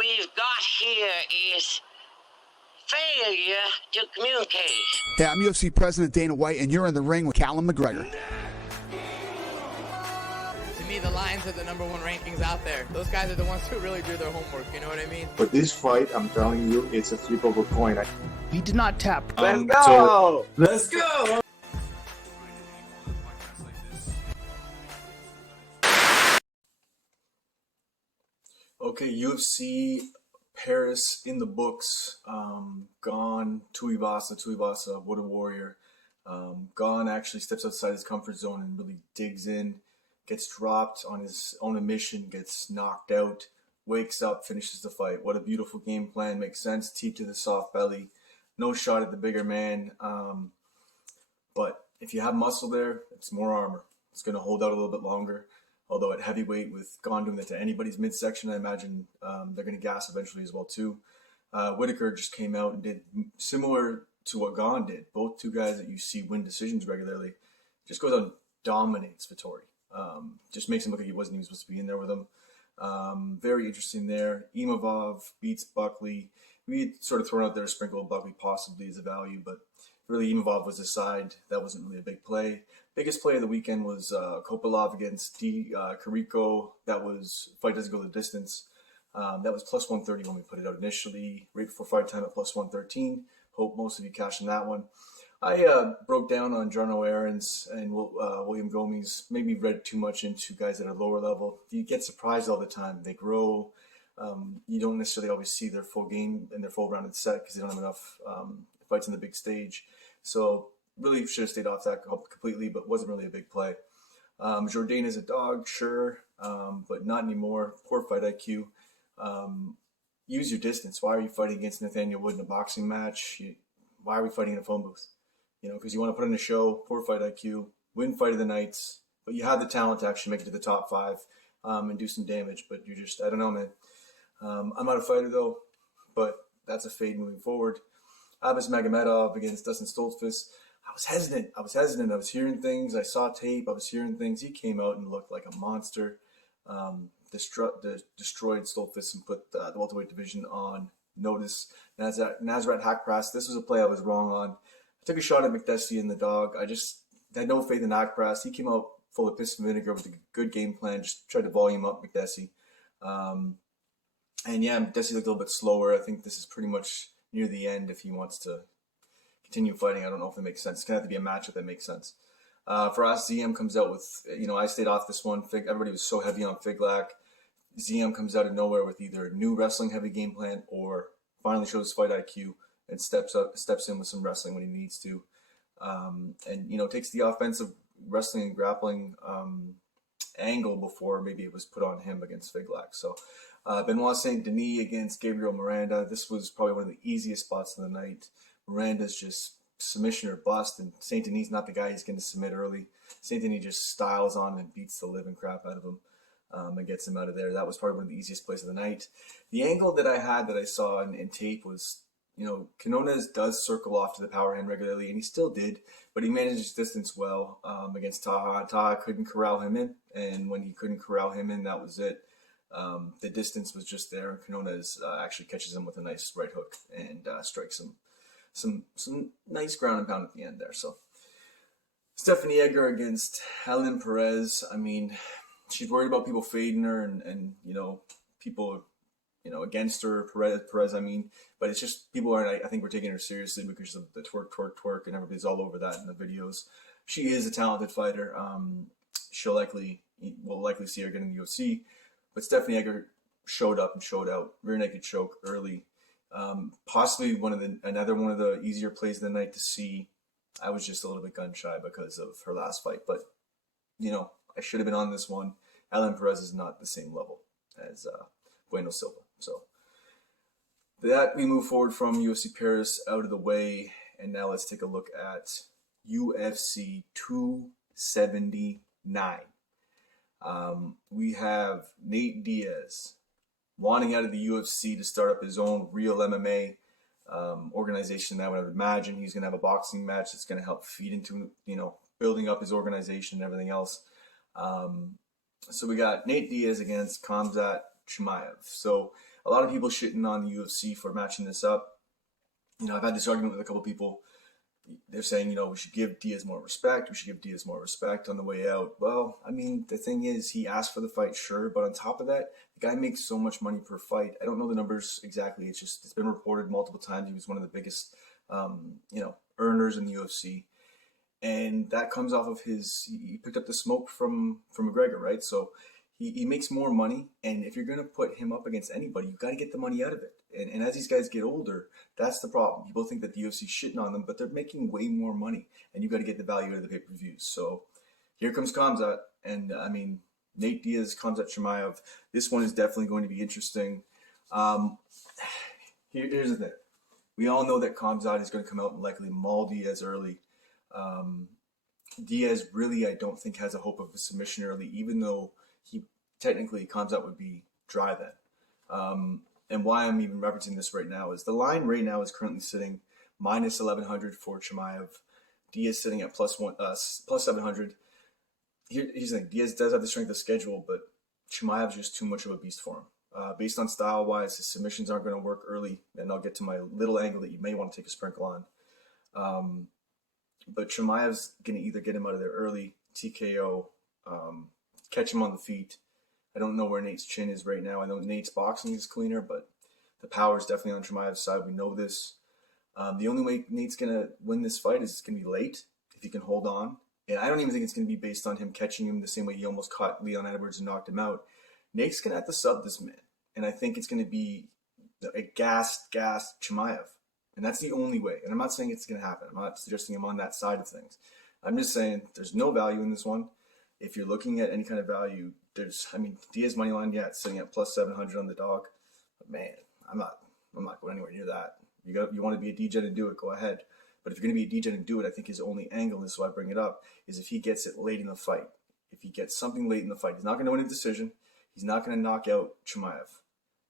we've got here is failure to communicate. Hey, I'm UFC President Dana White, and you're in the ring with Callum McGregor. To me, the Lions are the #1 rankings out there. Those guys are the ones who really do their homework, you know what I mean? But this fight, I'm telling you, it's a flip of a coin. We did not tap. Let's go! Let's go! Okay, UFC Paris in the books. Gone, Tuivasa, what a warrior. Gone actually steps outside his comfort zone and really digs in, gets dropped on his own admission, gets knocked out, wakes up, finishes the fight. What a beautiful game plan, makes sense. Teep to the soft belly, no shot at the bigger man. But if you have muscle there, it's more armor. It's going to hold out a little bit longer. Although at heavyweight, with Gone doing that to anybody's midsection, I imagine they're going to gas eventually as well too. Whitaker just came out and did similar to what Gone did. Both two guys that you see win decisions regularly. Just goes out and dominates Vettori. Just makes him look like he wasn't even supposed to be in there with him. Very interesting there. Imavov beats Buckley. We had sort of thrown out there a sprinkle of Buckley possibly as a value, but really Imavov was the side. That wasn't really a big play. Biggest play of the weekend was Kopylov against Carrico. That was, fight doesn't go the distance. That was plus 130 when we put it out initially, right before fight time at plus 113. Hope most of you cashed in that one. I broke down on Jarno Aarons and William Gomes. Maybe read too much into guys that are lower level. You get surprised all the time. They grow. You don't necessarily always see their full game and their full rounded set because they don't have enough fights on the big stage. So really should have stayed off that completely, but wasn't really a big play. Jourdain is a dog, sure, but not anymore. Poor fight IQ. Use your distance. Why are you fighting against Nathaniel Wood in a boxing match? Why are we fighting in a phone booth? You know, because you want to put in a show. Poor fight IQ. Win fight of the nights, but you have the talent to actually make it to the top 5 and do some damage. But you just, I don't know, man. I'm not a fighter though, but that's a fade moving forward. Abbas Magomedov against Dustin Stoltzfus. I was hesitant. I was hearing things. I saw tape. I was hearing things. He came out and looked like a monster. Destroyed Stoltzfus and put the welterweight division on notice. Nasrat Hakparas. This was a play I was wrong on. I took a shot at McDessie and the dog. I just had no faith in Hakparas. He came out full of piss and vinegar with a good game plan. Just tried to volume up McDessie. And yeah, McDessie looked a little bit slower. I think this is pretty much near the end if he wants to continue fighting. I don't know if it makes sense. It's going to have to be a matchup that makes sense. For us, ZM comes out with, I stayed off this one. Everybody was so heavy on Figlak. ZM comes out of nowhere with either a new wrestling heavy game plan or finally shows fight IQ and steps in with some wrestling when he needs to. And takes the offensive wrestling and grappling angle before maybe it was put on him against Figlak. So Benoit Saint Denis against Gabriel Miranda. This was probably one of the easiest spots of the night. Miranda's just submission or bust, and Saint Denis not the guy he's going to submit early. Saint Denis just styles on him and beats the living crap out of him and gets him out of there. That was probably one of the easiest plays of the night. The angle that I saw in tape was, Quinones does circle off to the power hand regularly, and he still did, but he managed his distance well against Taha. Taha couldn't corral him in, and when he couldn't corral him in, that was it. The distance was just there, and Quinones actually catches him with a nice right hook and strikes him some nice ground and pound at the end there. So Stephanie Egger against Helen Perez. I mean, she's worried about people fading her and people against her. Perez. I mean, but it's just people aren't. I think we're taking her seriously because of the twerk, and everybody's all over that in the videos. She is a talented fighter. We'll likely see her get in the UFC. But Stephanie Egger showed up and showed out. Rear naked choke early. Possibly another one of the easier plays of the night to see. I was just a little bit gun shy because of her last fight, but I should have been on this one. Helen Perez is not the same level as Bueno Silva. So that we move forward from UFC Paris out of the way, and now let's take a look at UFC 279. We have Nate Diaz wanting out of the UFC to start up his own real MMA organization. That I would imagine he's going to have a boxing match that's going to help feed into, building up his organization and everything else. So we got Nate Diaz against Khamzat Chimaev. So a lot of people shitting on the UFC for matching this up. You know, I've had this argument with a couple people. They're saying, you know, we should give Diaz more respect. We should give Diaz more respect on the way out. Well, I mean, the thing is, he asked for the fight, sure. But on top of that, the guy makes so much money per fight. I don't know the numbers exactly. It's been reported multiple times. He was one of the biggest, you know, earners in the UFC. And that comes off of he picked up the smoke from McGregor, right? So he makes more money. And if you're going to put him up against anybody, you've got to get the money out of it. And as these guys get older, that's the problem. People think that the UFC's shitting on them, but they're making way more money, and you've got to get the value out of the pay-per-views. So here comes Khamzat, and I mean, Nate Diaz, Khamzat Chimaev. This one is definitely going to be interesting. Here's the thing. We all know that Khamzat is going to come out and likely maul Diaz early. Diaz really, I don't think, has a hope of a submission early, even though technically Khamzat would be dry then. And why I'm even referencing this right now is the line right now is currently sitting minus 1,100 for Chimaev. Diaz sitting at plus 700. Here's the thing. Diaz does have the strength of schedule, but Chimaev's just too much of a beast for him. Based on style-wise, his submissions aren't going to work early, and I'll get to my little angle that you may want to take a sprinkle on. But Chimaev's going to either get him out of there early, TKO, catch him on the feet. I don't know where Nate's chin is right now. I know Nate's boxing is cleaner, but the power is definitely on Chimaev's side. We know this. The only way Nate's going to win this fight is it's going to be late, if he can hold on. And I don't even think it's going to be based on him catching him the same way he almost caught Leon Edwards and knocked him out. Nate's going to have to sub this man. And I think it's going to be a gassed Chimaev. And that's the only way. And I'm not saying it's going to happen. I'm not suggesting I'm on that side of things. I'm just saying there's no value in this one. If you're looking at any kind of value, Diaz money line, yeah, it's sitting at plus 700 on the dog. But man, I'm not going anywhere near that. You want to be a degen and do it, go ahead. But if you're going to be a degen and do it, I think his only angle, and this is why I bring it up, is if he gets it late in the fight. If he gets something late in the fight, he's not going to win a decision. He's not going to knock out Chimaev.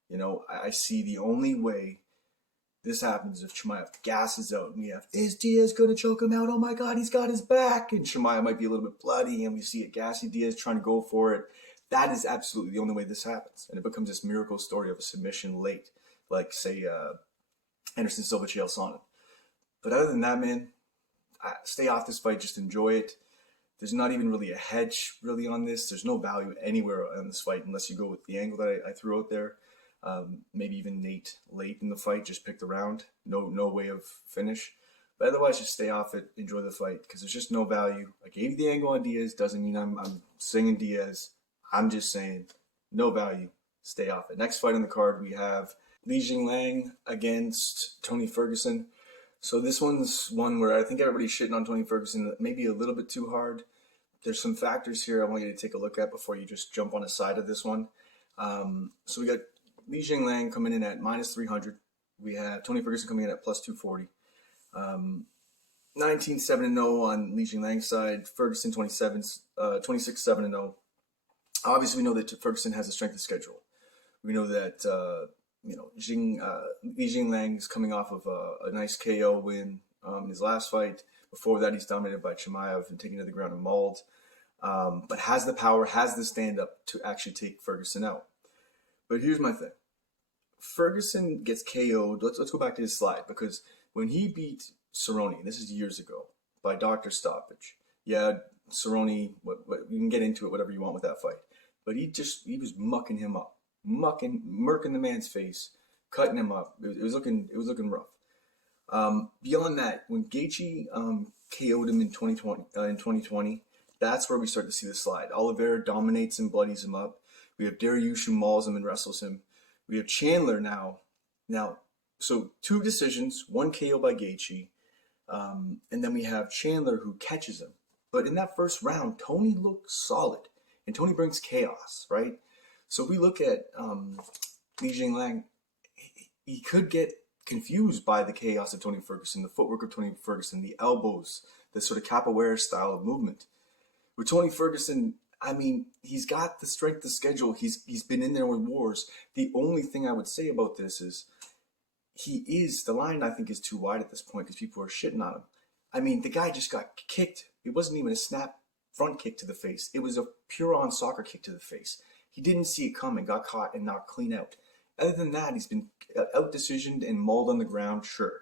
You know, I see the only way this happens if Chimaev gasses out. And we have, is Diaz going to choke him out? Oh my God, he's got his back. And Chimaev might be a little bit bloody, and we see a gassy Diaz trying to go for it. That is absolutely the only way this happens. And it becomes this miracle story of a submission late, like, say, Anderson Silva, Chael Sonnen. But other than that, man, stay off this fight. Just enjoy it. There's not even really a hedge really on this. There's no value anywhere on this fight unless you go with the angle that I threw out there. Maybe even Nate late in the fight, just pick the round. No way of finish. But otherwise, just stay off it. Enjoy the fight because there's just no value. I gave you the angle on Diaz. Doesn't mean I'm singing Diaz. I'm just saying no value. Stay off it. Next fight on the card, we have Jingling against Tony Ferguson. So this one's one where I think everybody's shitting on Tony Ferguson maybe a little bit too hard. There's some factors here I want you to take a look at before you just jump on the side of this one. So we got Jingling coming in at minus 300. We have Tony Ferguson coming in at plus 240. 19-7-0 on Jingling's side. Ferguson 26-7-0. Obviously, we know that Ferguson has a strength of schedule. We know that Jingling is coming off of a nice KO win in his last fight. Before that, he's dominated by Chimaev and taken to the ground and mauled. But has the power, has the stand-up to actually take Ferguson out. But here's my thing. Ferguson gets KO'd. Let's go back to his slide, because when he beat Cerrone, this is years ago, by doctor stoppage. Yeah, Cerrone, you can get into it, whatever you want with that fight. But he was mucking him up. Murking the man's face, cutting him up. It was looking rough. Beyond that, when Gaethje KO'd him in 2020, that's where we start to see the slide. Oliveira dominates and bloodies him up. We have Dariush who mauls him and wrestles him. We have Chandler now. So 2 decisions, 1 KO by Gaethje, and then we have Chandler who catches him. But in that first round, Tony looked solid, and Tony brings chaos, right? So if we look at Jingling, he could get confused by the chaos of Tony Ferguson, the footwork of Tony Ferguson, the elbows, the sort of capoeira style of movement. With Tony Ferguson, I mean, he's got the strength of schedule. He's been in there with wars. The only thing I would say about this is the line I think is too wide at this point because people are shitting on him. I mean, the guy just got kicked. It wasn't even a snap front kick to the face. It was a pure-on soccer kick to the face. He didn't see it coming, got caught, and knocked clean out. Other than that, he's been out-decisioned and mauled on the ground, sure.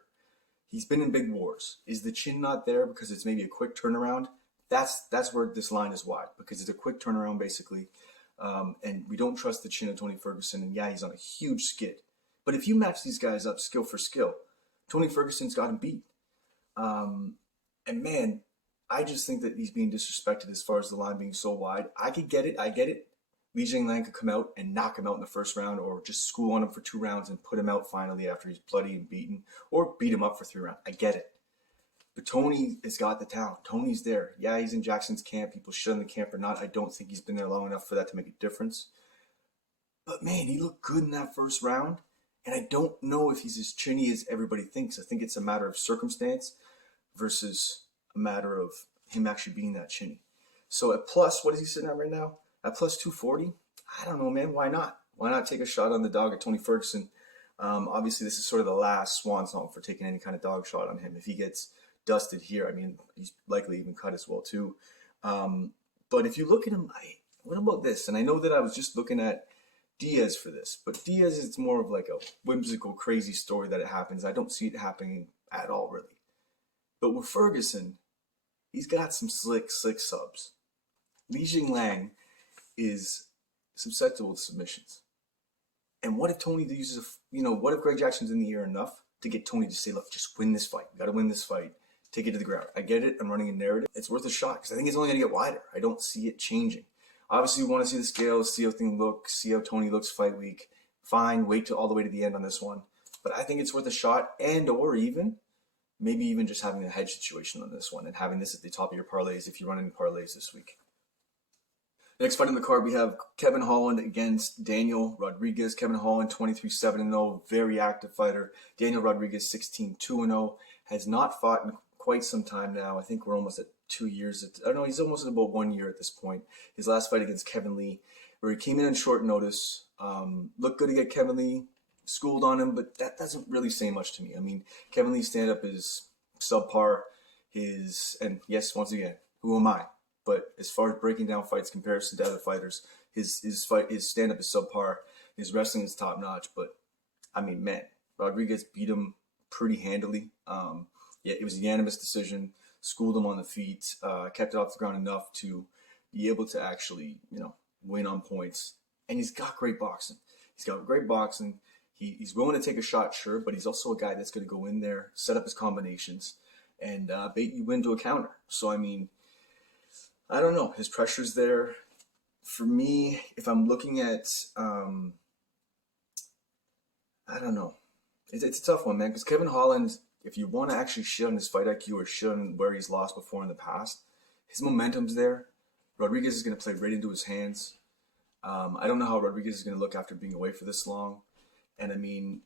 He's been in big wars. Is the chin not there because it's maybe a quick turnaround? That's where this line is wide, because it's a quick turnaround, basically. And we don't trust the chin of Tony Ferguson, and yeah, he's on a huge skid. But if you match these guys up skill for skill, Tony Ferguson's got him beat. And man, I just think that he's being disrespected as far as the line being so wide. I get it. Jingling could come out and knock him out in the first round, or just school on him for 2 rounds and put him out finally after he's bloody and beaten, or beat him up for 3 rounds. I get it. But Tony has got the talent. Tony's there. Yeah, he's in Jackson's camp. People shit on the camp or not. I don't think he's been there long enough for that to make a difference. But man, he looked good in that first round. And I don't know if he's as chinny as everybody thinks. I think it's a matter of circumstance versus a matter of him actually being that chinny. So at plus, what is he sitting at right now? At plus 240? I don't know, man. Why not? Why not take a shot on the dog at Tony Ferguson? Obviously, this is sort of the last swan song for taking any kind of dog shot on him. If he gets dusted here, I mean, he's likely even cut as well, too. But if you look at him, what about this? And I know that I was just looking at Diaz for this, but Diaz is more of like a whimsical, crazy story that it happens. I don't see it happening at all, really. But with Ferguson, he's got some slick subs. Jingling is susceptible to submissions. And what if Tony uses, what if Greg Jackson's in the air enough to get Tony to say, look, just win this fight. We got to win this fight. Take it to the ground. I get it. I'm running a narrative. It's worth a shot because I think it's only going to get wider. I don't see it changing. Obviously, we want to see the scales, see how things look, see how Tony looks fight week. Fine, wait till all the way to the end on this one. But I think it's worth a shot, and or maybe even just having a hedge situation on this one and having this at the top of your parlays if you run any parlays this week. Next fight on the card, we have Kevin Holland against Daniel Rodriguez. Kevin Holland, 23-7-0, very active fighter. Daniel Rodriguez, 16-2-0, has not fought in quite some time now. I think we're almost at 2 years. I don't know, he's almost at about 1 year at this point. His last fight against Kevin Lee, where he came in on short notice, looked good to get Kevin Lee, schooled on him, but that doesn't really say much to me. I mean, Kevin Lee's stand-up is subpar. And yes, once again, who am I? But as far as breaking down fights in comparison to other fighters, his stand-up is subpar. His wrestling is top-notch. But, I mean, man, Rodriguez beat him pretty handily. Yeah, it was a unanimous decision. Schooled him on the feet. Kept it off the ground enough to be able to actually, win on points. And he's got great boxing. He's willing to take a shot, sure, but he's also a guy that's going to go in there, set up his combinations, and bait you into a counter. So, I mean, I don't know. His pressure's there. For me, if I'm looking at, I don't know. It's a tough one, man, because Kevin Holland, if you want to actually shit on his fight IQ or shit on where he's lost before in the past, his momentum's there. Rodriguez is going to play right into his hands. I don't know how Rodriguez is going to look after being away for this long. And I mean,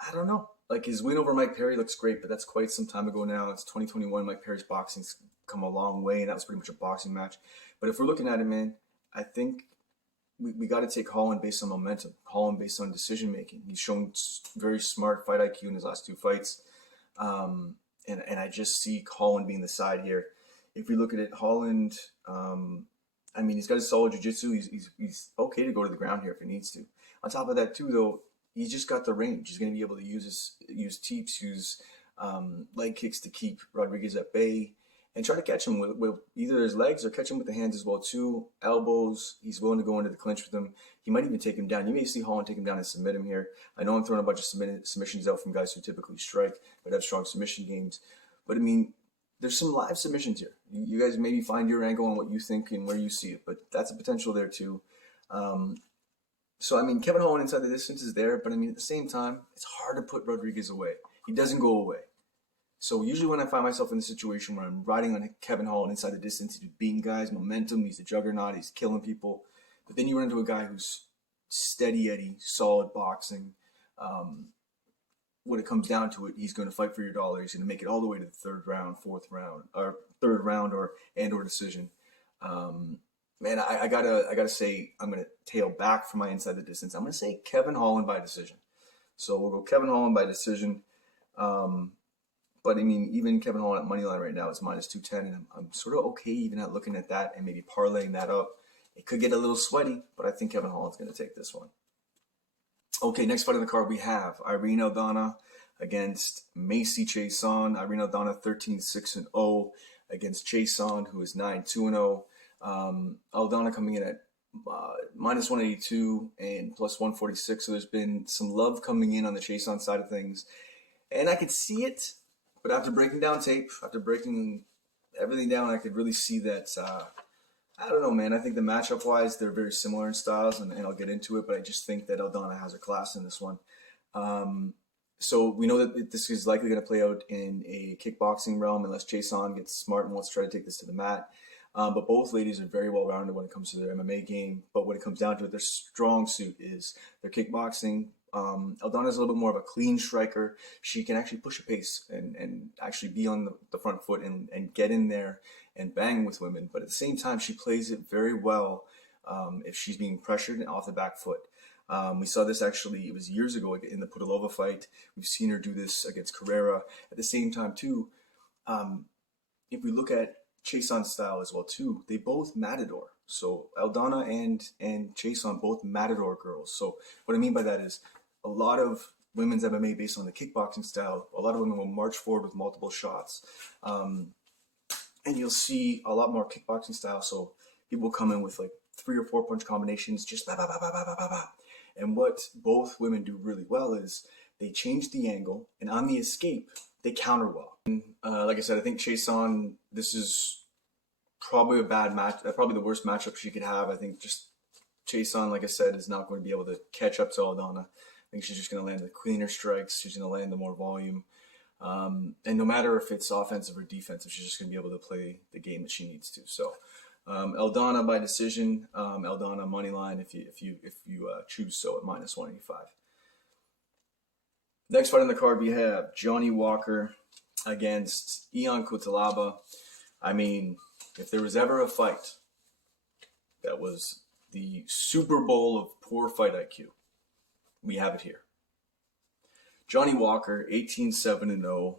I don't know. Like, his win over Mike Perry looks great, but that's quite some time ago now. It's 2021. Mike Perry's boxing's come a long way, and that was pretty much a boxing match. But if we're looking at it, man, I think we got to take Holland based on momentum, Holland based on decision-making. He's shown very smart fight IQ in his last 2 fights. And I just see Holland being the side here. If we look at it, Holland, I mean, he's got a solid jiu-jitsu. He's okay to go to the ground here if he needs to. On top of that, too, though, he's just got the range. He's going to be able to use teeps, use leg kicks to keep Rodriguez at bay, and try to catch him with either his legs or catch him with the hands as well, too. Elbows, he's willing to go into the clinch with him. He might even take him down. You may see Holland take him down and submit him here. I know I'm throwing a bunch of submissions out from guys who typically strike but have strong submission games. But, I mean, there's some live submissions here. You guys maybe find your angle on what you think and where you see it, but that's a potential there, too. So, I mean, Kevin Holland inside the distance is there, but, I mean, at the same time, it's hard to put Rodriguez away. He doesn't go away. So usually when I find myself in a situation where I'm riding on Kevin Holland inside the distance, he's beating guys, momentum, he's a juggernaut, he's killing people. But then you run into a guy who's steady Eddie, solid boxing. When it comes down to it, he's going to fight for your dollar. He's going to make it all the way to the third round or decision. Man, I gotta say I'm going to tail back from my inside the distance. I'm going to say Kevin Holland by decision. So we'll go Kevin Holland by decision. But, I mean, even Kevin Holland at moneyline right now is minus 210, and I'm sort of okay even at looking at that and maybe parlaying that up. It could get a little sweaty, but I think Kevin Holland's going to take this one. Okay, next fight on the card we have Irina Aldana against Macy Chiasson. Irina Aldana 13-6-0 against Chiasson, who is 9-2-0. Aldana coming in at minus 182 and plus 146. So there's been some love coming in on the Chiasson side of things. And I could see it, but after breaking down tape, after breaking everything down, I could really see that, I don't know, man. I think the matchup-wise, they're very similar in styles, and I'll get into it, but I just think that Aldana has a class in this one. So we know that this is likely going to play out in a kickboxing realm unless Chiasson gets smart and wants to try to take this to the mat. But both ladies are very well-rounded when it comes to their MMA game. But when it comes down to it, their strong suit is their kickboxing. Aldana is a little bit more of a clean striker. She can actually push a pace and actually be on the front foot and get in there and bang with women. But at the same time, she plays it very well if she's being pressured and off the back foot. We saw this actually, it was years ago in the Pudilova fight. We've seen her do this against Carrera. At the same time, too, if we look at Chiasson's style as well, too, they both matador. So Aldana and Chiasson, both matador girls. So what I mean by that is a lot of women's MMA based on the kickboxing style, a lot of women will march forward with multiple shots. And you'll see a lot more kickboxing style. So people come in with like 3 or 4 punch combinations, just ba ba ba ba ba ba ba ba. And what both women do really well is they change the angle, and on the escape, they counter well. And, like I said, I think Chiasson, this is probably a bad match, probably the worst matchup she could have. I think just Chiasson, like I said, is not going to be able to catch up to Aldana. I think she's just going to land the cleaner strikes. She's going to land the more volume. And no matter if it's offensive or defensive, she's just going to be able to play the game that she needs to. So Aldana by decision, Aldana money line if you choose so at minus 185. Next fight on the card we have Johnny Walker against Ion Cutelaba. I mean, if there was ever a fight that was the Super Bowl of poor fight IQ, we have it here. Johnny Walker, 18-7-0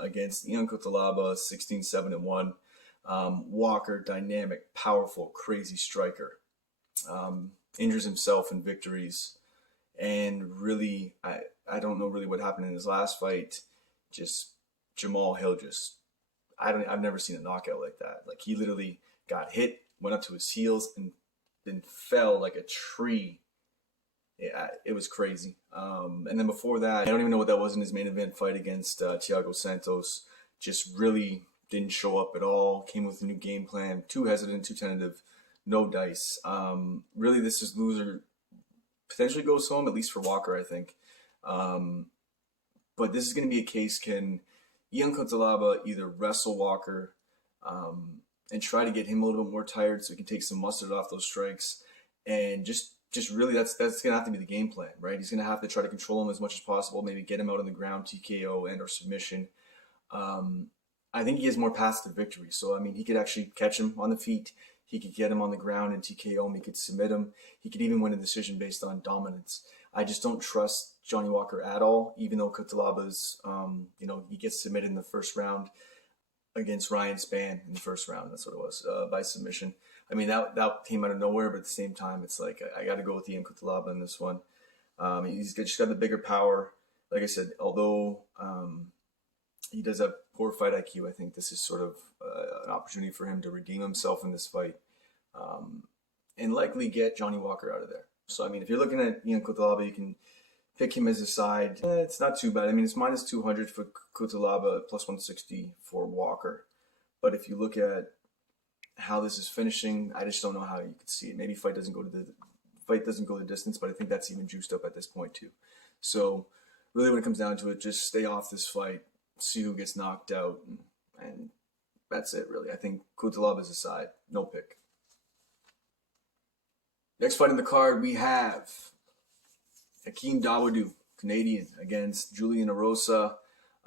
against Ion Cutelaba, 16-7-1. Walker, dynamic, powerful, crazy striker. Injures himself in victories. And really, I don't know really what happened in his last fight. Just Jamal Hill I've never seen a knockout like that. Like, he literally got hit, went up to his heels, and then fell like a tree. Yeah, it was crazy. And then before that, I don't even know what that was in his main event fight against Thiago Santos. Just really didn't show up at all. Came with a new game plan. Too hesitant, too tentative. No dice. Really, this is loser. Potentially goes home, at least for Walker, I think. But this is going to be a case, can Ion Cutelaba either wrestle Walker and try to get him a little bit more tired so he can take some mustard off those strikes, and just really that's going to have to be the game plan, right? He's going to have to try to control him as much as possible, maybe get him out on the ground, TKO and or submission. I think he has more paths to victory. So, I mean, he could actually catch him on the feet. He could get him on the ground and TKO him. He could submit him. He could even win a decision based on dominance. I just don't trust Johnny Walker at all, even though Cutelaba's, he gets submitted in the first round against Ryan Spann in the first round. That's what it was, by submission. I mean, that came out of nowhere, but at the same time, it's like, I got to go with Ion Cutelaba in this one. He's just got the bigger power. Like I said, although he does have poor fight IQ, I think this is sort of an opportunity for him to redeem himself in this fight and likely get Johnny Walker out of there. So, I mean, if you're looking at Ion Cutelaba, you can pick him as a side. It's not too bad. I mean, it's minus 200 for Cutelaba, plus 160 for Walker. But if you look at how this is finishing, I just don't know how you could see it. Maybe fight doesn't go the distance, but I think that's even juiced up at this point too. So really, when it comes down to it, just stay off this fight, see who gets knocked out, and that's it really. I think Cutelaba is a side, no pick. Next fight on the card, we have Hakeem Dawodu, Canadian, against Julian Rosa.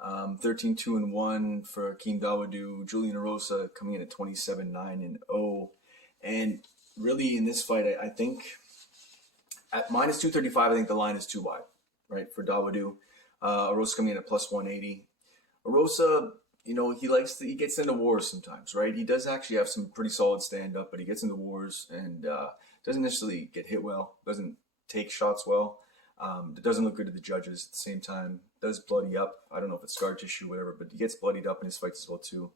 13-2-1 for Hakeem Dawodu. Julian Rosa coming in at 27-9-0. And really, in this fight, I think at minus 235, I think the line is too wide, right, for Dawodu. Rosa coming in at plus 180. Rosa, he gets into wars sometimes, right? He does actually have some pretty solid stand-up, but he gets into wars and doesn't necessarily get hit well, doesn't take shots well. It doesn't look good to the judges. At the same time, does bloody up. I don't know if it's scar tissue, whatever, but he gets bloodied up in his fights as well too.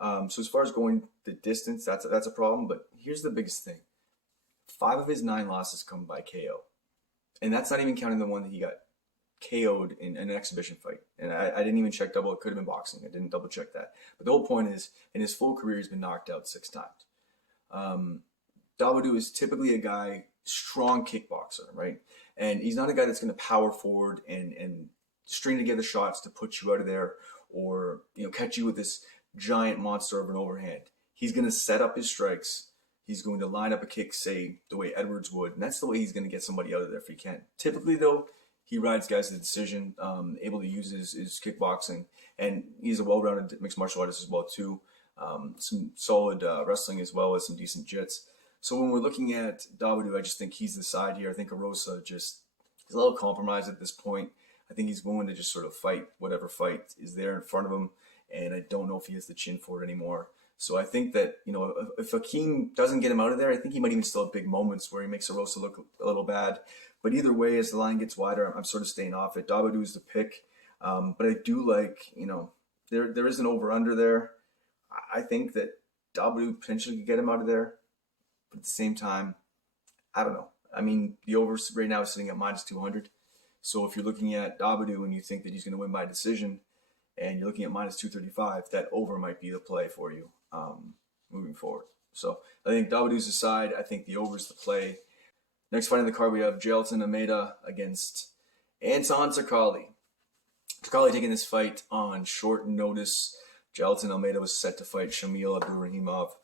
So as far as going the distance, that's a problem. But here's the biggest thing: 5 of his 9 losses come by KO, and that's not even counting the one that he got KO'd in an exhibition fight. And I didn't even check double. It could have been boxing. I didn't double check that. But the whole point is, in his full career, he's been knocked out 6 times. Dawodu is typically a guy, strong kickboxer, right? And he's not a guy that's going to power forward and string together shots to put you out of there, or catch you with this giant monster of an overhand. He's going to set up his strikes. He's going to line up a kick, say, the way Edwards would, and that's the way he's going to get somebody out of there if he can. Typically, though, he rides guys to the decision, able to use his kickboxing, and he's a well-rounded mixed martial artist as well, too. Some solid wrestling as well as some decent jits. So when we're looking at Dawodu, I just think he's the side here. I think Rosa just is a little compromised at this point. I think he's willing to just sort of fight whatever fight is there in front of him, and I don't know if he has the chin for it anymore. So I think that, if Hakeem doesn't get him out of there, I think he might even still have big moments where he makes Rosa look a little bad. But either way, as the line gets wider, I'm sort of staying off it. Dawodu is the pick. But I do like, there is an over-under there. I think that Dawodu potentially could get him out of there. But at the same time, I don't know. I mean, the over right now is sitting at -200. So if you're looking at Dawodu and you think that he's going to win by decision, and you're looking at -235, that over might be the play for you moving forward. So I think Dawodu's the side. I think the over is the play. Next fight in the card, we have Jailton Almeida against Anton Turcali. Turcali taking this fight on short notice. Jailton Almeida was set to fight Shamil Abdulrahimov.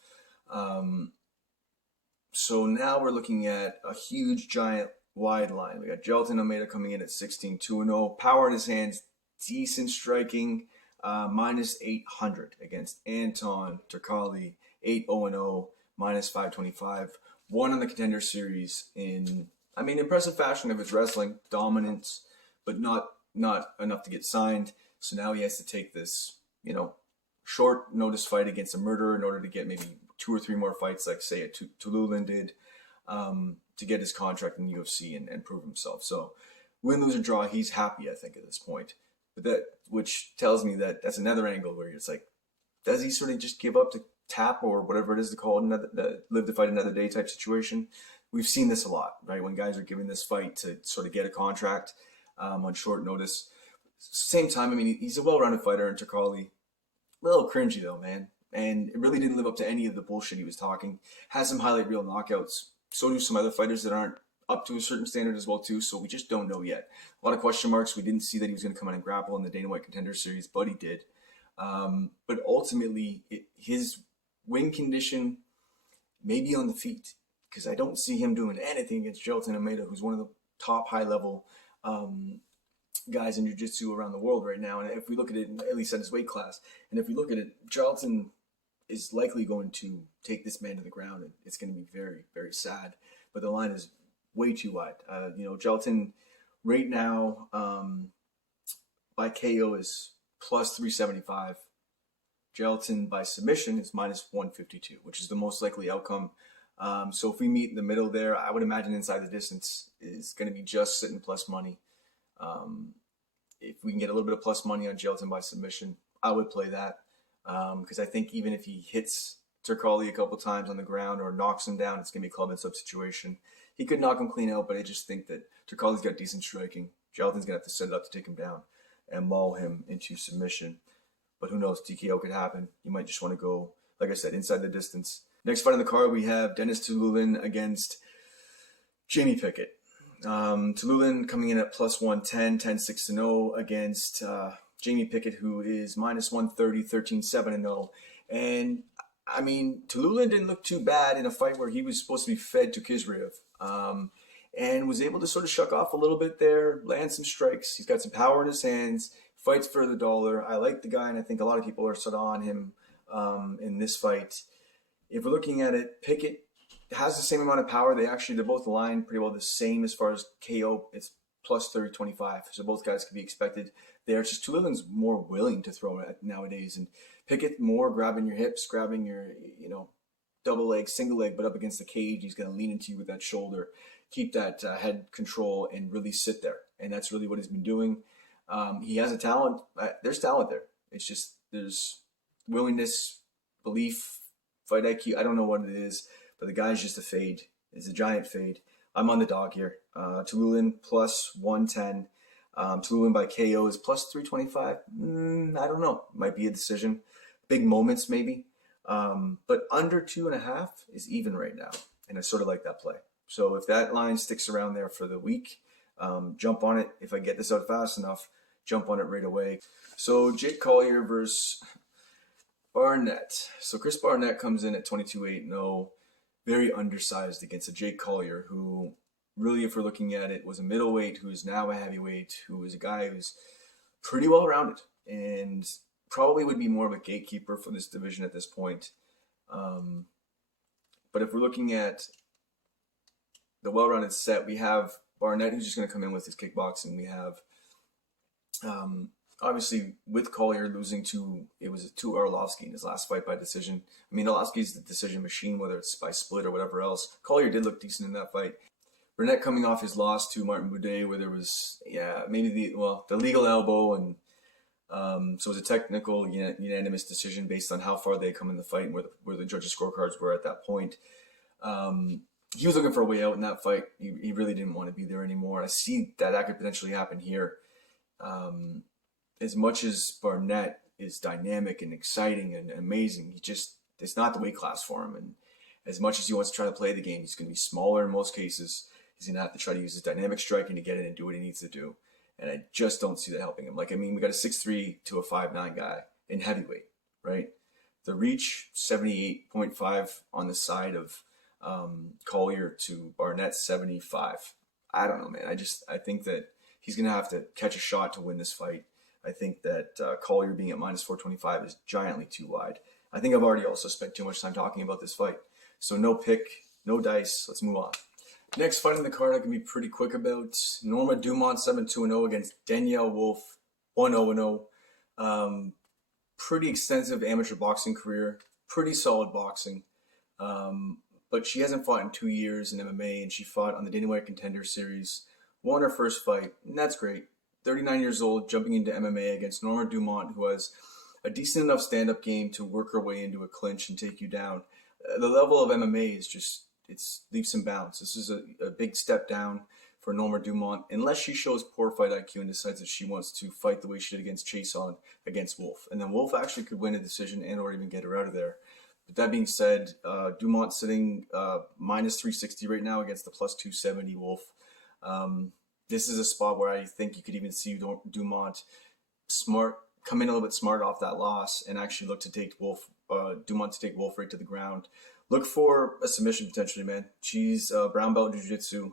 So now we're looking at a huge, giant, wide line. We got Jailton Almeida coming in at 16-2-0. Power in his hands, decent striking, -800 against Anton Turcali, 8-0-0, -525. Won on the Contender Series in, impressive fashion of his wrestling, dominance, but not enough to get signed. So now he has to take this, short notice fight against a murderer in order to get maybe 2 or 3 more fights, like say Tullin did, to get his contract in the UFC and prove himself. So win, lose, or draw, he's happy, I think, at this point. But which tells me that that's another angle where it's like, does he sort of just give up to tap or whatever it is to call it, live to fight another day type situation? We've seen this a lot, right? When guys are given this fight to sort of get a contract on short notice. Same time, he's a well-rounded fighter in Turcali. A little cringy though, man. And it really didn't live up to any of the bullshit he was talking. Has some highlight reel knockouts. So do some other fighters that aren't up to a certain standard as well too. So we just don't know yet. A lot of question marks. We didn't see that he was going to come out and grapple in the Dana White Contender Series, but he did. But ultimately, his win condition may be on the feet, because I don't see him doing anything against Jailton Almeida, who's one of the top high-level guys in jiu-jitsu around the world right now. And if we look at it, at least at his weight class, and if we look at it, Jailton is likely going to take this man to the ground, and it's going to be very, very sad. But the line is way too wide. Jailton right now by KO is +375. Jailton by submission is -152, which is the most likely outcome. So if we meet in the middle there, I would imagine inside the distance is going to be just sitting plus money. If we can get a little bit of plus money on Jailton by submission, I would play that. Because I think even if he hits Turcali a couple times on the ground or knocks him down, it's going to be a club and sub situation. He could knock him clean out, but I just think that Turcali's got decent striking. Jailton's going to have to set it up to take him down and maul him into submission. But who knows, TKO could happen. You might just want to go, like I said, inside the distance. Next fight on the card, we have Denis Tullin against Jamie Pickett. Tullin coming in at +110, 10-6-0 against Jamie Pickett, who is -130, 13-7-0. And Tullin didn't look too bad in a fight where he was supposed to be fed to Chimaev, and was able to sort of shuck off a little bit there, land some strikes. He's got some power in his hands, fights for the dollar. I like the guy, and I think a lot of people are sort of on him in this fight. If we're looking at it, Pickett has the same amount of power. They're both aligned pretty well the same as far as KO. It's +30, 25. So both guys can be expected there. It's just Tullin's more willing to throw it nowadays, and Pickett more grabbing your hips, grabbing your, double leg, single leg, but up against the cage. He's going to lean into you with that shoulder, keep that head control, and really sit there. And that's really what he's been doing. He has a talent. There's talent there. It's just there's willingness, belief, fight IQ. I don't know what it is, but the guy's just a fade. It's a giant fade. I'm on the dog here. Tullin plus 110. Tullin by KO is plus 325. I don't know. Might be a decision. Big moments maybe. But under 2.5 is even right now. And I sort of like that play. So if that line sticks around there for the week, jump on it. If I get this out fast enough, jump on it right away. So Jake Collier versus Barnett. So Chris Barnett comes in at 22-8-0, very undersized against a Jake Collier who really, if we're looking at it, was a middleweight who is now a heavyweight, who is a guy who's pretty well-rounded and probably would be more of a gatekeeper for this division at this point. But if we're looking at the well-rounded set, we have Barnett, who's just going to come in with his kickboxing. We have, obviously, with Collier losing to Arlovsky in his last fight by decision. I mean, Arlovsky's the decision machine, whether it's by split or whatever else. Collier did look decent in that fight. Barnett coming off his loss to Martin Boudet, where there was, maybe the legal elbow, and so it was a technical unanimous decision based on how far they come in the fight and where the judges' scorecards were at that point. He was looking for a way out in that fight. He really didn't want to be there anymore. I see that could potentially happen here. As much as Barnett is dynamic and exciting and amazing, it's not the weight class for him. And as much as he wants to try to play the game, he's going to be smaller in most cases. He's going to have to try to use his dynamic striking to get in and do what he needs to do. And I just don't see that helping him. We got a 6'3" to a 5'9" guy in heavyweight, right? The reach, 78.5 on the side of Collier to Barnett, 75. I don't know, man. I think that he's going to have to catch a shot to win this fight. I think that Collier being at minus 425 is giantly too wide. I think I've already also spent too much time talking about this fight. So no pick, no dice. Let's move on. Next fight in the card I can be pretty quick about. Norma Dumont, 7-2-0 against Danielle Wolf, 1-0-0. Pretty extensive amateur boxing career. Pretty solid boxing. But she hasn't fought in 2 years in MMA, and she fought on the Dana White Contender Series. Won her first fight, and that's great. 39 years old, jumping into MMA against Norma Dumont, who has a decent enough stand-up game to work her way into a clinch and take you down. The level of MMA is just, it's leaps and bounds. This is a big step down for Norma Dumont, unless she shows poor fight IQ and decides that she wants to fight the way she did against Chason against Wolf. And then Wolf actually could win a decision and or even get her out of there. But that being said, Dumont sitting minus 360 right now against the plus 270 Wolf. This is a spot where I think you could even see Dumont come in a little bit smart off that loss and actually look to take Dumont to take Wolf right to the ground. Look for a submission potentially, man. She's brown belt in jiu-jitsu.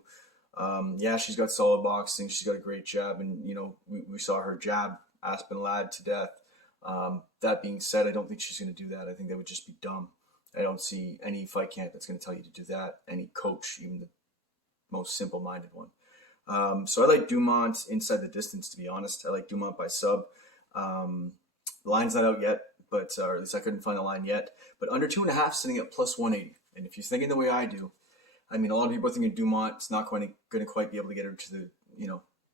She's got solid boxing. She's got a great jab, and we saw her jab Aspen Ladd to death. That being said, I don't think she's going to do that. I think that would just be dumb. I don't see any fight camp that's going to tell you to do that. Any coach, even the most simple-minded one. So I like Dumont inside the distance, to be honest. I like Dumont by sub. The line's not out yet, or at least I couldn't find the line yet. But under 2.5, sitting at plus 180. And if you're thinking the way I do, I mean, a lot of people are thinking Dumont's not going to quite be able to get her to the,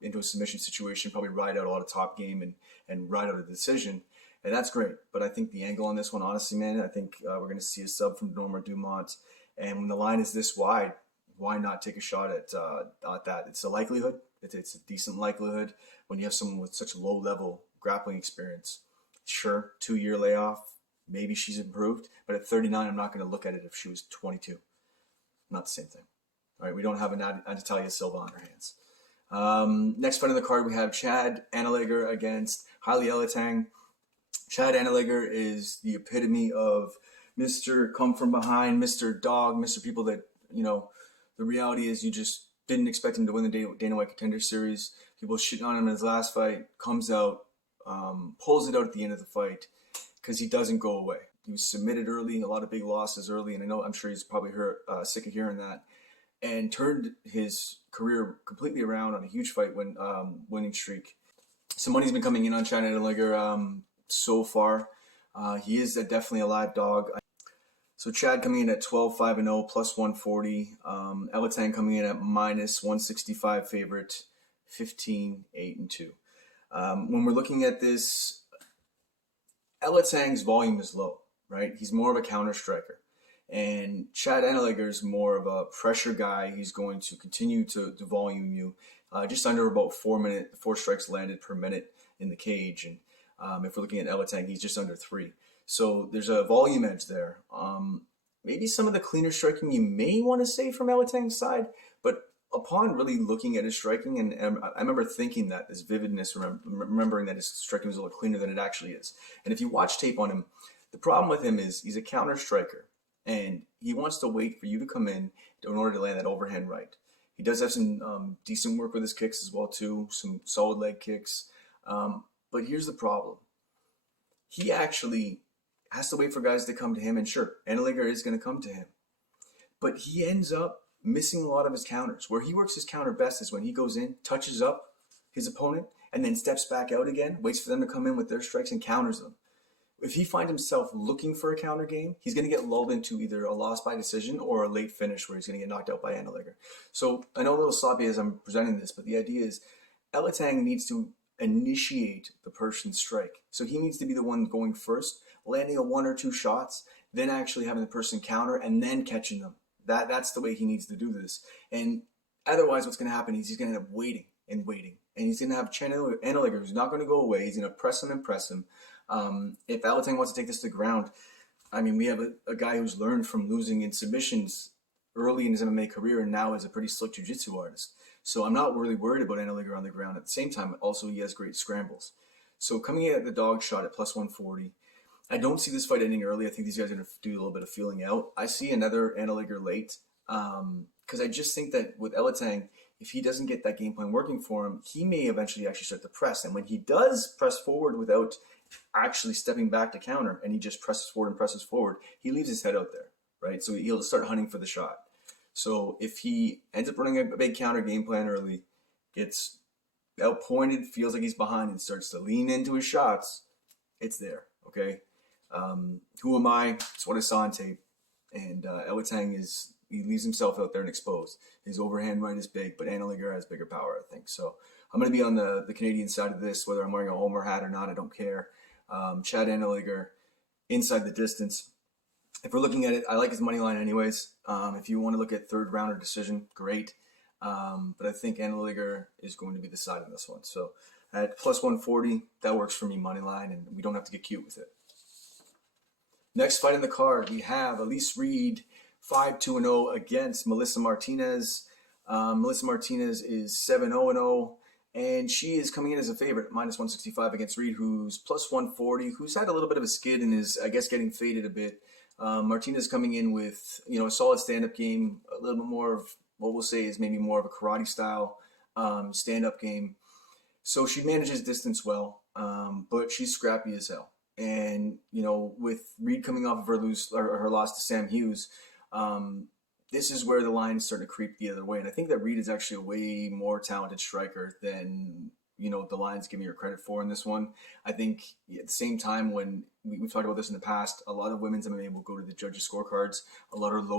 into a submission situation, probably ride out a lot of top game and ride out a decision. And that's great. But I think the angle on this one, honestly, man, I think we're going to see a sub from Norma Dumont. And when the line is this wide, why not take a shot at that? It's a likelihood. It's a decent likelihood when you have someone with such low-level grappling experience. Sure, 2-year layoff. Maybe she's improved. But at 39, I'm not going to look at it if she was 22. Not the same thing. All right, we don't have an Natalia Silva on our hands. Next fight on the card, we have Chad Annaleger against Haile Elatang. Chad Annaleger is the epitome of Mr. Come From Behind, Mr. Dog, Mr. People that, the reality is you just didn't expect him to win the Dana White Contender Series. People shitting on him in his last fight, comes out, pulls it out at the end of the fight because he doesn't go away. He was submitted early, a lot of big losses early, and I'm sure he's probably sick of hearing that, and turned his career completely around on a huge fight winning streak. Some money's been coming in on Chad Annaleger so far. He is definitely a live dog. So Chad coming in at 12-5-0 plus 140. Elatang coming in at minus 165 favorite, 15-8-2. When we're looking at this, Elatang's volume is low, right? He's more of a counter striker. And Chad Eneliger is more of a pressure guy. He's going to continue to volume you. Just under about 4 strikes landed per minute in the cage. And if we're looking at Elatang, he's just under 3. So there's a volume edge there. Maybe some of the cleaner striking you may want to say from Elatang's side, but upon really looking at his striking, and I remember thinking that, this vividness, remembering that his striking was a little cleaner than it actually is. And if you watch tape on him, the problem with him is he's a counter striker, and he wants to wait for you to come in order to land that overhand right. He does have some decent work with his kicks as well too, some solid leg kicks. But here's the problem. He actually has to wait for guys to come to him, and sure, Eneliger is going to come to him. But he ends up missing a lot of his counters. Where he works his counter best is when he goes in, touches up his opponent, and then steps back out again, waits for them to come in with their strikes and counters them. If he finds himself looking for a counter game, he's going to get lulled into either a loss by decision or a late finish where he's going to get knocked out by Eneliger. So I know a little sloppy as I'm presenting this, but the idea is Elatang needs to initiate the person's strike. So he needs to be the one going first, landing a 1 or 2 shots, then actually having the person counter and then catching them. That's the way he needs to do this. And otherwise what's going to happen is he's going to end up waiting and waiting. And he's going to have Eneliger who's not going to go away. He's going to press him and press him. If Elatang wants to take this to the ground, I mean, we have a guy who's learned from losing in submissions early in his MMA career and now is a pretty slick jiu-jitsu artist. So I'm not really worried about Eneliger on the ground. At the same time, also he has great scrambles. So coming in at the dog shot at plus 140, I don't see this fight ending early. I think these guys are going to do a little bit of feeling out. I see another Eneliger late because I just think that with Elatang, if he doesn't get that game plan working for him, he may eventually actually start to press. And when he does press forward without actually stepping back to counter, and he just presses forward, he leaves his head out there, right? So he'll start hunting for the shot. So if he ends up running a big counter game plan early, gets outpointed, feels like he's behind, and starts to lean into his shots, it's there, okay? Who am I? It's what I saw on tape. And Elatang he leaves himself out there and exposed. His overhand right is big, but Eneliger has bigger power, I think. So I'm going to be on the Canadian side of this, whether I'm wearing a Homer hat or not, I don't care. Chad Eneliger, inside the distance. If we're looking at it, I like his money line anyways. If you want to look at third rounder decision, great. But I think Eneliger is going to be the side in this one. So at plus 140, that works for me, money line, and we don't have to get cute with it. Next fight in the card, we have Elise Reed, 5-2-0 against Melissa Martinez. Melissa Martinez is 7-0-0, and she is coming in as a favorite, minus 165 against Reed, who's plus 140, who's had a little bit of a skid and is, I guess, getting faded a bit. Martinez coming in with, a solid stand-up game, a little bit more of what we'll say is maybe more of a karate style stand-up game. So she manages distance well, but she's scrappy as hell. And, with Reed coming off of her loss to Sam Hughes, this is where the lines start to creep the other way. And I think that Reed is actually a way more talented striker than, the lines give me her credit for in this one. I think at the same time, when we've talked about this in the past, a lot of women's MMA will go to the judges' scorecards. A lot of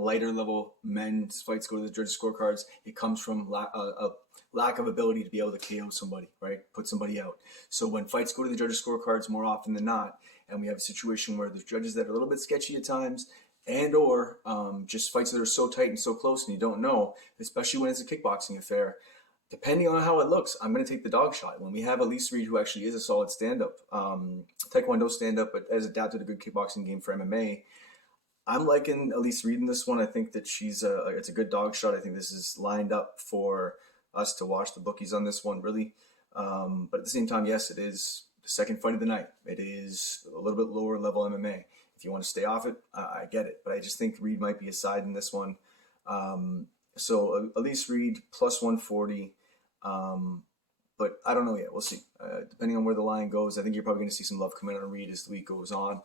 lighter level men's fights go to the judges' scorecards. It comes from a lack of ability to be able to KO somebody, right? Put somebody out. So when fights go to the judges' scorecards more often than not, and we have a situation where there's judges that are a little bit sketchy at times, and or just fights that are so tight and so close and you don't know, especially when it's a kickboxing affair, depending on how it looks, I'm going to take the dog shot. When we have Elise Reed, who actually is a solid stand-up, Taekwondo stand-up, but has adapted a good kickboxing game for MMA, I'm liking Elise Reed in this one. I think that it's a good dog shot. I think this is lined up for us to watch the bookies on this one, really. But at the same time, yes, it is the second fight of the night. It is a little bit lower level MMA. If you want to stay off it, I get it. But I just think Reed might be a side in this one. So Elise Reed, plus 140. But I don't know yet. We'll see. Depending on where the line goes, I think you're probably going to see some love come in on Reed as the week goes on.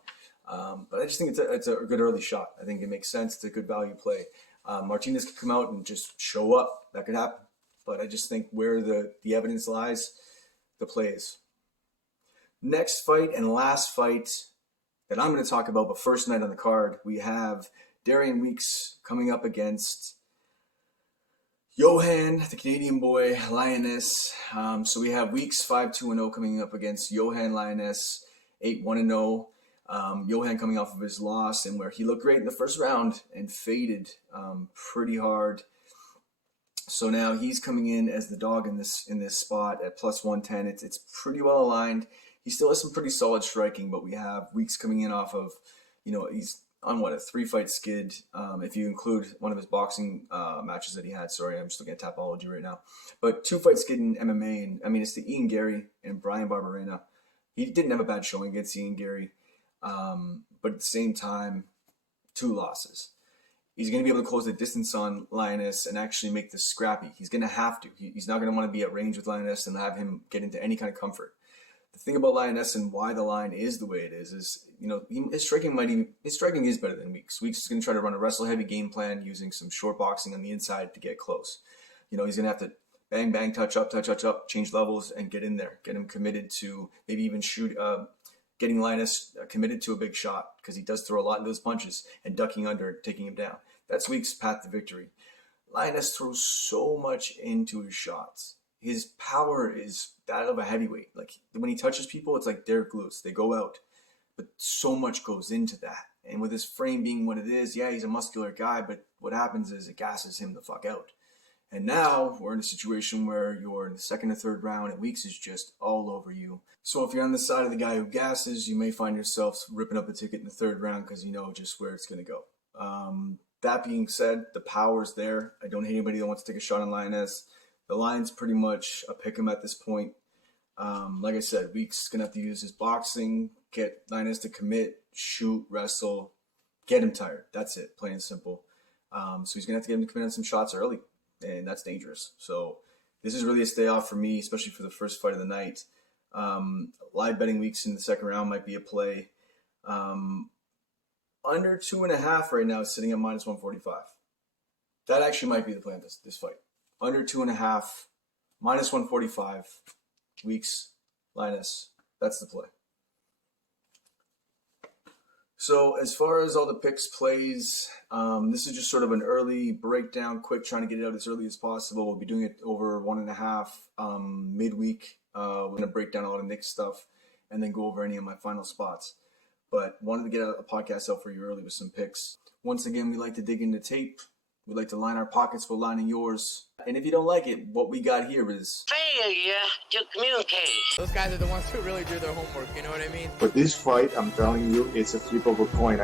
But I just think it's a good early shot. I think it makes sense. It's a good value play. Martinez could come out and just show up. That could happen. But I just think where the evidence lies, the play is. Next fight and last fight that I'm going to talk about. But first night on the card, we have Darian Weeks coming up against Johann, the Canadian boy, Lioness. So we have Weeks 5-2-0 coming up against Johann Lioness, 8-1-0. Johann coming off of his loss, and where he looked great in the first round and faded pretty hard. So now he's coming in as the dog in this spot at plus 110. It's pretty well aligned. He still has some pretty solid striking, but we have Weeks coming in off of, he's on a 3-fight skid. If you include one of his boxing matches that he had. Sorry, I'm just looking at Tapology right now. But 2-fight skid in MMA, and I mean it's the Ian Gary and Brian Barberena. He didn't have a bad showing against Ian Gary, but at the same time, 2 losses. He's going to be able to close the distance on Lioness and actually make this scrappy. He's going to have to. He's not going to want to be at range with Lioness and have him get into any kind of comfort. The thing about Lioness and why the line is the way it is his striking is better than Weeks. Weeks is going to try to run a wrestle-heavy game plan using some short boxing on the inside to get close. He's going to have to bang, bang, touch up, change levels, and get in there. Get him committed to maybe even getting Lioness committed to a big shot, because he does throw a lot into those punches, and ducking under, taking him down. That's Weeks' path to victory. Lioness throws so much into his shots. His power is that of a heavyweight. Like, when he touches people, it's like Derek Lewis. They go out. But so much goes into that. And with his frame being what it is, yeah, he's a muscular guy, but what happens is it gasses him the fuck out. And now we're in a situation where you're in the second or third round and Weeks is just all over you. So if you're on the side of the guy who gasses, you may find yourself ripping up the ticket in the third round because you know just where it's going to go. That being said, the power's there. I don't hate anybody that wants to take a shot on Lioness. The line's pretty much a pick 'em at this point. Like I said, Weeks is going to have to use his boxing, get Lioness to commit, shoot, wrestle, get him tired. That's it, plain and simple. So he's going to have to get him to commit on some shots early, and that's dangerous. So this is really a stay off for me, especially for the first fight of the night. Live betting Weeks in the second round might be a play. Under 2.5 right now, sitting at minus 145. That actually might be the play on this fight. Under 2.5, minus 145, Weeks, Lioness. That's the play. So as far as all the picks plays, this is just sort of an early breakdown, quick, trying to get it out as early as possible. We'll be doing it over 1.5 midweek. We're going to break down a lot of Nick's stuff and then go over any of my final spots. But wanted to get a podcast out for you early with some picks. Once again, we like to dig into tape. We like to line our pockets while lining yours. And if you don't like it, what we got here is Failure to communicate. Those guys are the ones who really do their homework, you know what I mean? But this fight, I'm telling you, it's a flip of a coin.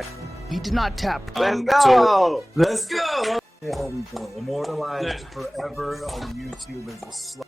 He did not tap. Let's go! Let's go! There we go. Immortalized forever on YouTube as a slut.